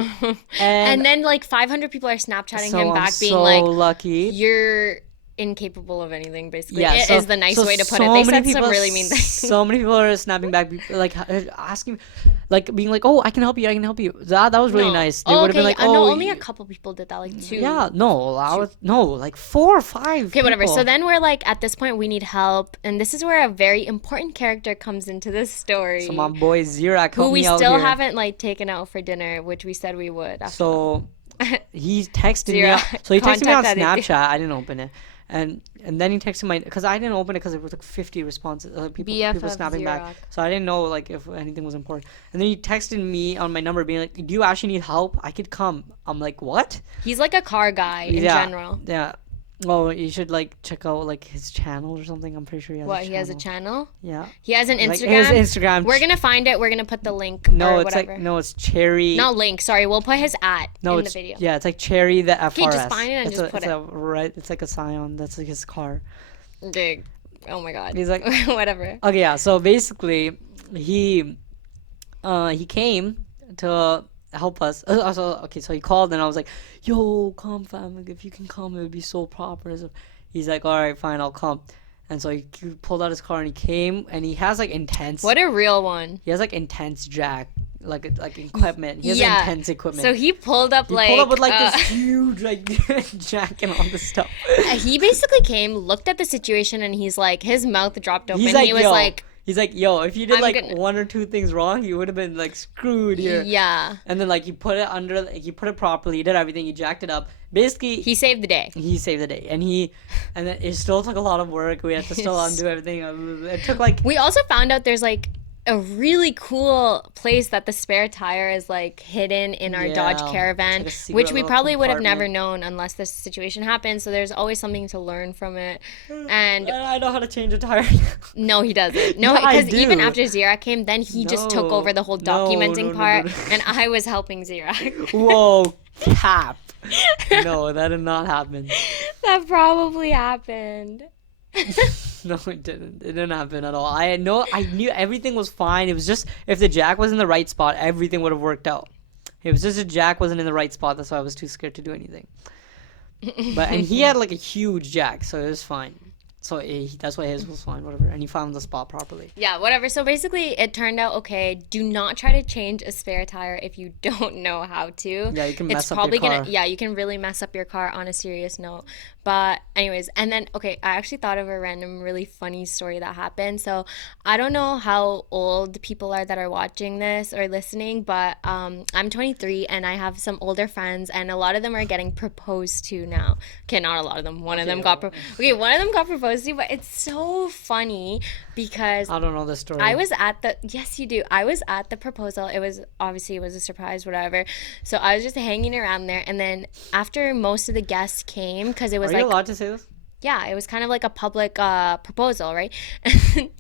and then like 500 people are Snapchatting so him I'm back, being so like, lucky. "You're incapable of anything." Basically, Yeah, it so- is the nice so way to put so it. They many said some people- really mean things. So many people are snapping back, like asking, like being like, "Oh, I can help you. That was really No. nice. They Oh, would have been okay, like, no, "Oh, only a couple people did that, like two. yeah, no, like 4 or 5." Okay, whatever. So people. then we're like, at this point, we need help, and this is where a very important character comes into this story, So my boy Zirak who helped we me out still here. haven't like taken out for dinner, which we said we would. After So he texted me. Zirak, So he texted me on contact that Snapchat. I didn't open it, and then he texted my, because I didn't open it because it was like 50 responses, people BFF snapping back. Zirak. So I didn't know like if anything was important. And then he texted me on my number, being like, "Do you actually need help? I could come." I'm like, "What?" He's like a car guy in Yeah, general. Yeah. Oh, you should like check out like his channel or something. I'm pretty sure he has. What? A He has a channel. Yeah. He has an Like, Instagram. his Instagram. We're gonna find it. We're gonna put the link. No, or it's whatever. like no, it's Cherry. Not link. Sorry, we'll put his at No, in the it's video. yeah, it's like Cherry the FRS. Okay, just find it and it's just put it's it. A right, it's like a Scion. That's like his car. Dude, oh my god. He's like, whatever. okay, yeah. So basically, he came to help us. So he called and I was like, "Yo, come fam, like, if you can come, it would be so proper." So he's like, "All right, fine, I'll come." And so he pulled out his car and he came, and he has like intense. What a real one. He has like intense jack, like equipment. He has Yeah. intense equipment. So he pulled up he like pulled up with like this huge like jack and all this stuff. he basically came, looked at the situation, and he's like, his mouth dropped open. He's like, he was yo. like, He's like, "Yo, if you did I'm like gonna- 1 or 2 things wrong, you would have been like screwed here." yeah. And then like he put it under, like, he put it properly, he did everything, he jacked it up. Basically, He saved the day. he saved the day, and then it still took a lot of work. We had to still undo everything. It took like We also found out there's like a really cool place that the spare tire is like hidden in our Dodge Yeah, it's Caravan, like a secret which we little probably would have never compartment. known unless this situation happened. So there's always something to learn from it. And I know how to change a tire. no, he doesn't. No, Yeah, I because even do. after Zira came, then he just took over No, the whole no, documenting no, no, no, part, no. and I was helping Zira. Whoa, cap. No, that did not happen. That probably happened. No, it didn't. It didn't happen at all. I know. I knew everything was fine. It was just if the jack was in the right spot, everything would have worked out. It was just the jack wasn't in the right spot. That's why I was too scared to do anything. And he had like a huge jack, so it was fine. So that's why his was fine, whatever. And he found the spot properly. Yeah, whatever. So basically, it turned out okay. Do not try to change a spare tire if you don't know how to. Yeah, you can It's mess up your probably car. yeah, you can really mess up your car on a serious note. But, anyways, and then, okay, I actually thought of a random, really funny story that happened. So, I don't know how old people are that are watching this or listening, but I'm 23 and I have some older friends, and a lot of them are getting proposed to now. Okay, not a lot of them. One of them got one of them got proposed to, but it's so funny because I don't know this story. I was at the yes you do. I was at the proposal. It was obviously it was a surprise, whatever. So I was just hanging around there, and then after most of the guests came, because it was Are you like allowed to say this? yeah, it was kind of like a public proposal, right?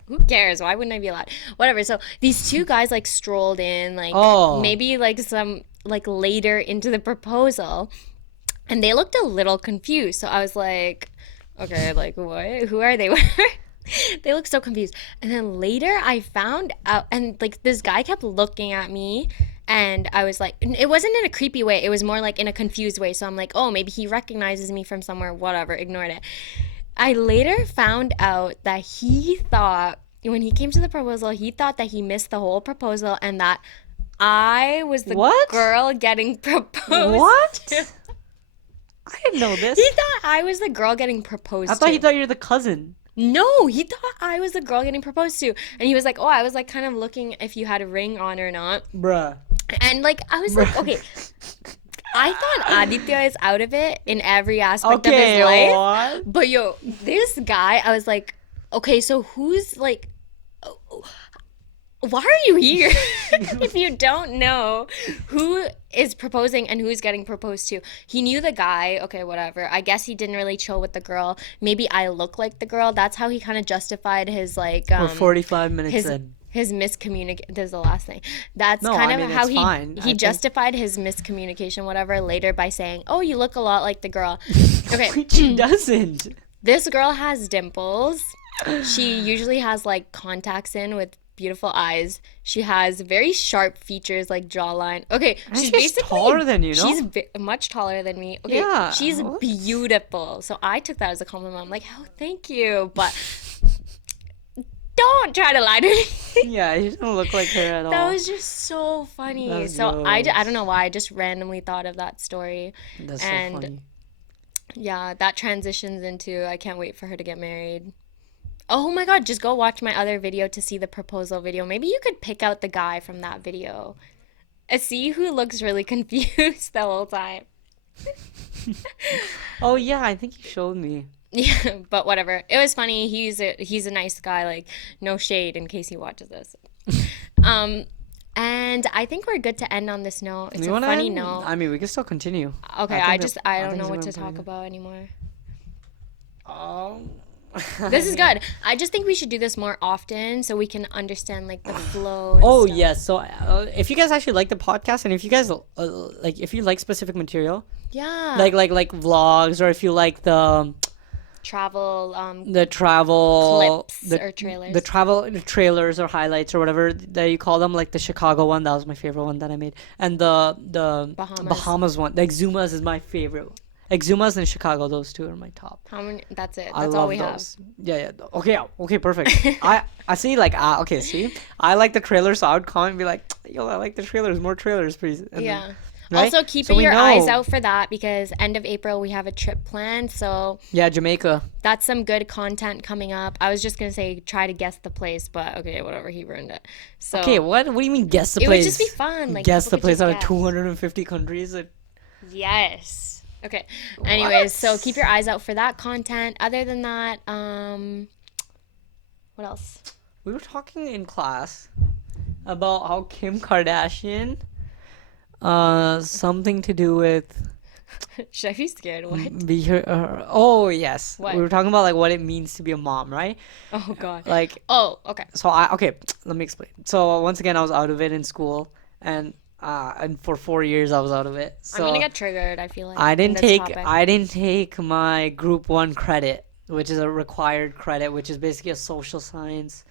Who cares? Why wouldn't I be allowed? Whatever. So these two guys like strolled in, like Oh, maybe like some like later into the proposal, and they looked a little confused. So I was like, okay, like what? Who are they? They look so confused. And then later I found out, and like this guy kept looking at me, and I was like, it wasn't in a creepy way. It was more like in a confused way. So I'm like, oh, maybe he recognizes me from somewhere, whatever, ignored it. I later found out that he thought, when he came to the proposal, he thought that he missed the whole proposal and that I was the what? girl getting proposed to. What? I didn't know this. He thought I was the girl getting proposed I thought to. he thought you were the cousin. No, he thought I was the girl getting proposed to. And he was like, oh, I was like kind of looking if you had a ring on or not. Bruh. And like, I was like, okay, I thought Aditya is out of it in every aspect of his life. What? But yo, this guy, I was like, okay, so who's like, why are you here if you don't know who is proposing and who's getting proposed to? He knew the guy. Okay, whatever. I guess he didn't really chill with the girl. Maybe I look like the girl. That's how he kind of justified his like We're 45 minutes his in. his miscommunication. This is the last thing. That's No, kind I of mean, how it's fine. I he think- justified his miscommunication, whatever, later by saying, "Oh, you look a lot like the girl." Okay, Which he doesn't. this girl has dimples. She usually has like contacts in with beautiful eyes. She has very sharp features like jawline. Okay, And she's she's basically taller than you, no? She's much taller than me. Okay, Yeah, she's what? beautiful. So I took that as a compliment. I'm like, oh, thank you, but don't try to lie to me. Yeah, he doesn't look like her at all. That was just so funny. That's So I jokes. don't know why. I just randomly thought of that story. That's and so funny. yeah, that transitions into I can't wait for her to get married. Oh my god, just go watch my other video to see the proposal video. Maybe you could pick out the guy from that video. See who looks really confused the whole time. Oh yeah, I think you showed me. Yeah, but whatever. It was funny. He's a nice guy, like no shade in case he watches this. Um and I think we're good to end on this note. It's You a wanna funny end? note. I mean, we can still continue. Okay, I I think just that- I I don't think know it's what been to pretty talk good. about anymore. Um, This is good. I just think we should do this more often so we can understand like the flow. And Oh stuff. yes. So if you guys actually like the podcast, and if you guys like, if you like specific material, Yeah. like vlogs, or if you like Travel the travel clips or trailers. the travel trailers or highlights or whatever that you call them, like the Chicago one, that was my favorite one that I made, and the Bahamas. one, the Exumas is my favorite one. Exumas and Chicago, those two are my top. How many? That's it. I That's all love we those. Yeah. Okay, perfect. I see, like, okay, see, I like the trailer, so I would comment and be like, yo, I like the trailers, more trailers, please. And have. then- Yeah. right? Also, keep So we your eyes know- out for that because end of April we have a trip planned. So Yeah, Jamaica. that's some good content coming up. I was just gonna say try to guess the place, but okay, whatever. He ruined it. So Okay, what do you mean guess the it would place? just be fun. Like guess the people could place out just of guess. 250 countries. Yes. Okay. Anyways, so keep your eyes out for that content. Other than that, what else? we were talking in class about how Kim Kardashian, something to do with Should I be scared? What? be her. Oh yes, What? we were talking about like what it means to be a mom, right? Oh God. Like, Oh, okay. so okay, let me explain. So once again, I was out of it in school, and for 4 years I was out of it. I'm gonna So get triggered, I feel like, I in didn't this take topic. I didn't take my Group 1 credit, which is a required credit, which is basically a social science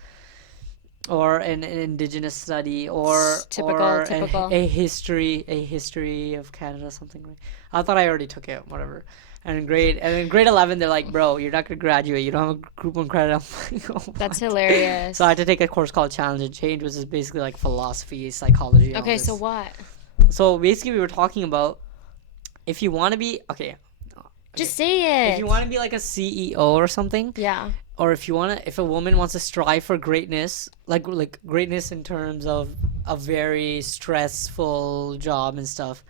or an indigenous study Typical, or typical. a history of Canada, something like. I thought I already took it, whatever. And in grade 11 they're like, bro, you're not gonna graduate. You don't have a Group 1 credit. I'm like, oh, That's what? hilarious. So I had to take a course called Challenge and Change, which is basically like philosophy, psychology, all Okay, so this. what? So basically we were talking about if you want to be okay. Just say If it. you want to be like a CEO or something, Yeah. or if a woman wants to strive for greatness, like greatness in terms of a very stressful job and stuff,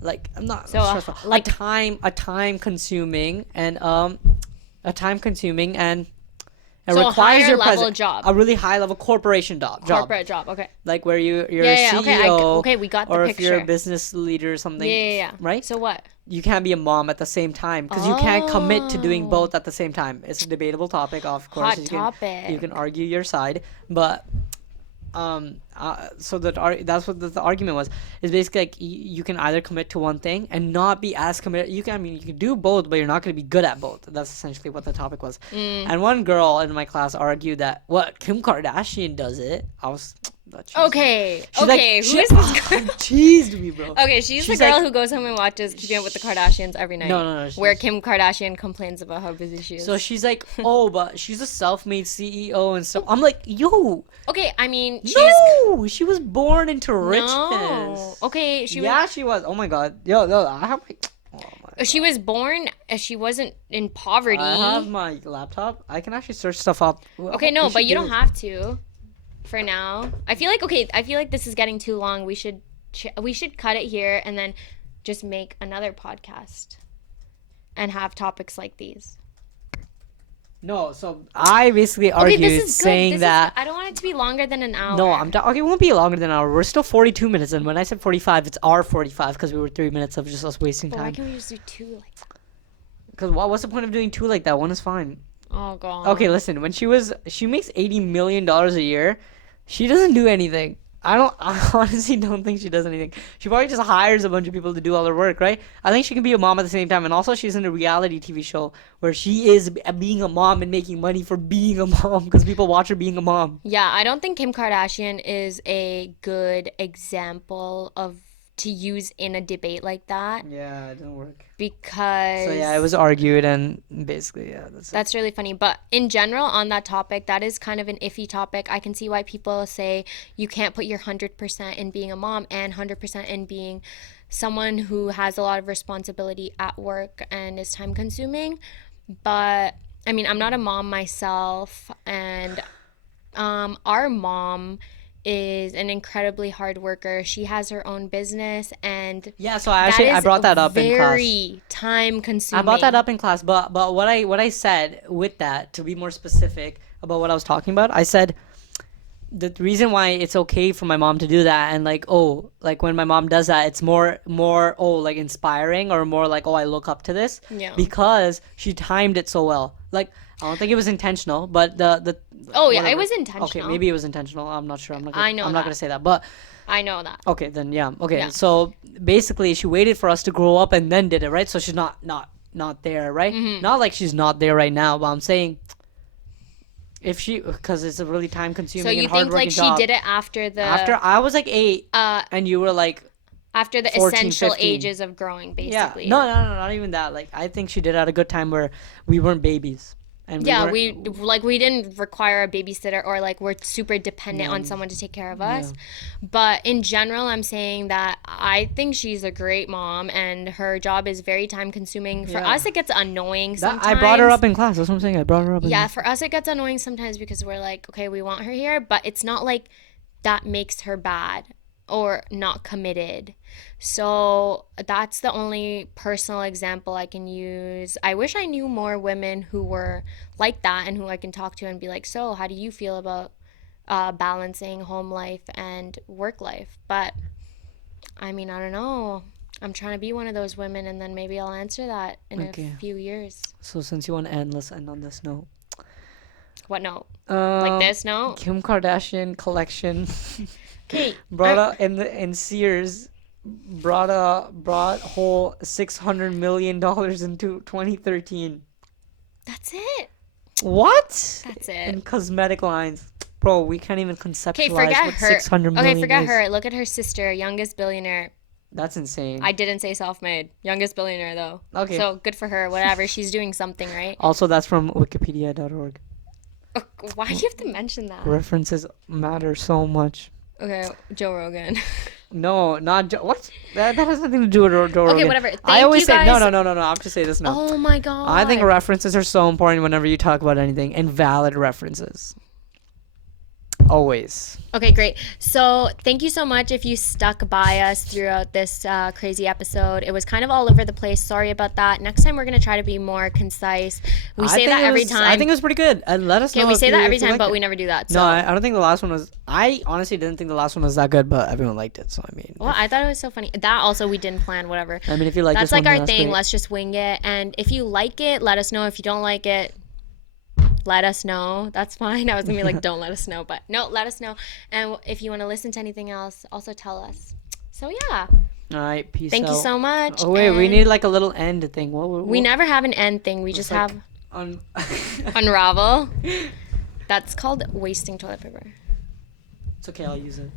like I'm not So, stressful, like, a time consuming and a time consuming and it so a requires higher your level presence, job. a really high level corporation job, Corporate job. Okay. like where you're Yeah, a yeah, okay, CEO, okay, we got the or if you're a picture. business leader or something, Yeah, yeah, yeah. right? So what? You can't be a mom at the same time because you can't commit to doing Oh. both at the same time. It's a debatable topic, of course. Hot You topic. can argue your side, but so that's what the argument was. Is basically like you can either commit to one thing and not be as committed. You can do both, but you're not going to be good at both. That's essentially what the topic was. And one girl in my class argued that what Kim Kardashian does it. I was Okay. She's Okay. like, Who is this girl? teased me, bro. Okay, she's the She's girl like- who goes home and watches Keeping Up with the Kardashians every night. No, Where Kim Kardashian complains about how busy she is. So she's like, oh, but she's a self-made CEO and stuff. I'm like, yo, okay, I mean, she's no, she was born into richness. no. Okay, She was. Oh my god, yo, I have my. Oh my. she was born. She wasn't in poverty. I have my laptop. I can actually search stuff up. Okay, no, We but should you do don't this. have to. For now, I feel like this is getting too long. We should cut it here and then just make another podcast and have topics like these. No, so I basically Okay, argued this is good. saying that. I don't want it to be longer than an hour. No, okay. It won't be longer than an hour. We're still 42 minutes, and when I said 45, it's our 45 because we were 3 minutes of just us wasting But why time. can't we just do two? Like, Because what's the point of doing two like that? One is fine. oh god. Okay, listen. When she makes $80 million a year, she doesn't do anything. I honestly don't think she does anything. She probably just hires a bunch of people to do all her work, right? I think she can be a mom at the same time, and also she's in a reality TV show where she is being a mom and making money for being a mom because people watch her being a mom. Yeah, I don't think Kim Kardashian is a good example to use in a debate like that Yeah, it didn't work. because So yeah, it was argued, and basically, yeah, that's really funny. But in general, on that topic, that is kind of an iffy topic. I can see why people say you can't put your 100% in being a mom and 100% in being someone who has a lot of responsibility at work and is time consuming. But I mean, I'm not a mom myself, and our mom is an incredibly hard worker. She has her own business, and Yeah, so I brought that up in class. very time consuming. I brought that up in class, but what I said with that, to be more specific about what I was talking about, I said the reason why it's okay for my mom to do that, and like, oh, like when my mom does that, it's more like inspiring, or more like, oh, I look up to this, Yeah. because she timed it so well. Like, I don't think it was intentional, but the Oh yeah, it whatever. was intentional. Okay, maybe it was intentional. I'm not sure. I'm not I know I'm not that. gonna say that, but I know that. okay, then yeah. Okay, Yeah. so basically, she waited for us to grow up and then did it, right? So she's not there, right? Mm-hmm. Not like she's not there right now, but I'm saying if she, because it's a really time consuming So you and think hardworking like job. she did it after the After I was like 8, uh and you were like, after the 14, essential 15. ages of growing, basically. yeah, no, not even that. Like, I think she did it at a good time where we weren't babies, and Yeah, weren't- we didn't require a babysitter, or like we're super dependent on someone to take care of us. But in general, I'm saying that I think she's a great mom, and her job is very time consuming. For Yeah. us, it gets annoying That, sometimes. I brought her up in class. That's what I'm saying. I brought her up. Yeah, for us it gets annoying sometimes because we're like, okay, we want her here, but it's not like that makes her bad or not committed. So that's the only personal example I can use. I wish I knew more women who were like that and who I can talk to and be like, so how do you feel about balancing home life and work life. But I mean, I don't know. I'm trying to be one of those women, and then maybe I'll answer that in Okay. a few years. So since you want to end, let's end on this note. What note? Like this note? Kim Kardashian collection Okay. brought in Sears brought whole $600 million into 2013. That's it. What? That's In it. cosmetic lines. Bro, we can't even Okay, conceptualize forget what her. 600 million Okay, forget is. her. Look at her sister, youngest billionaire. That's insane. I didn't say self-made. Youngest billionaire though. Okay. So good for her. Whatever. She's doing something, right? Also, that's from wikipedia.org. Why do you have to mention that? References matter so much. Okay, Joe Rogan. No, not what? That has nothing to do with Joe Rogan. Okay, whatever. I Thank always you say no, guys. no, no, no, no. I'm just say this now. Oh my god. I think references are so important whenever you talk about anything, and valid references. Always. Okay, great. So thank you so much if you stuck by us throughout this crazy episode. It was kind of all over the place. Sorry about that. Next time we're going to try to be more concise. We say that every time. I think it was pretty good. Let us know. Okay, we if say you- that if every you time, liked but it. we never do that. No, So. I don't think the last one was. I honestly didn't think the last one was that good, but everyone liked it. So I mean. Well, I thought it was so funny. That also we didn't plan, whatever. I mean, if you like That's this like one, our then that's thing. great. Let's just wing it. And if you like it, let us know. If you don't like it, let us know. That's fine. I was gonna be like, don't let us know, but no, let us know. And if you want to listen to anything else, also tell us. So yeah, All right, peace thank out. you so much. Oh wait, we and need like a little end thing. We never have an end thing. We just like- have on. unravel. That's called wasting toilet paper. It's okay. I'll use it.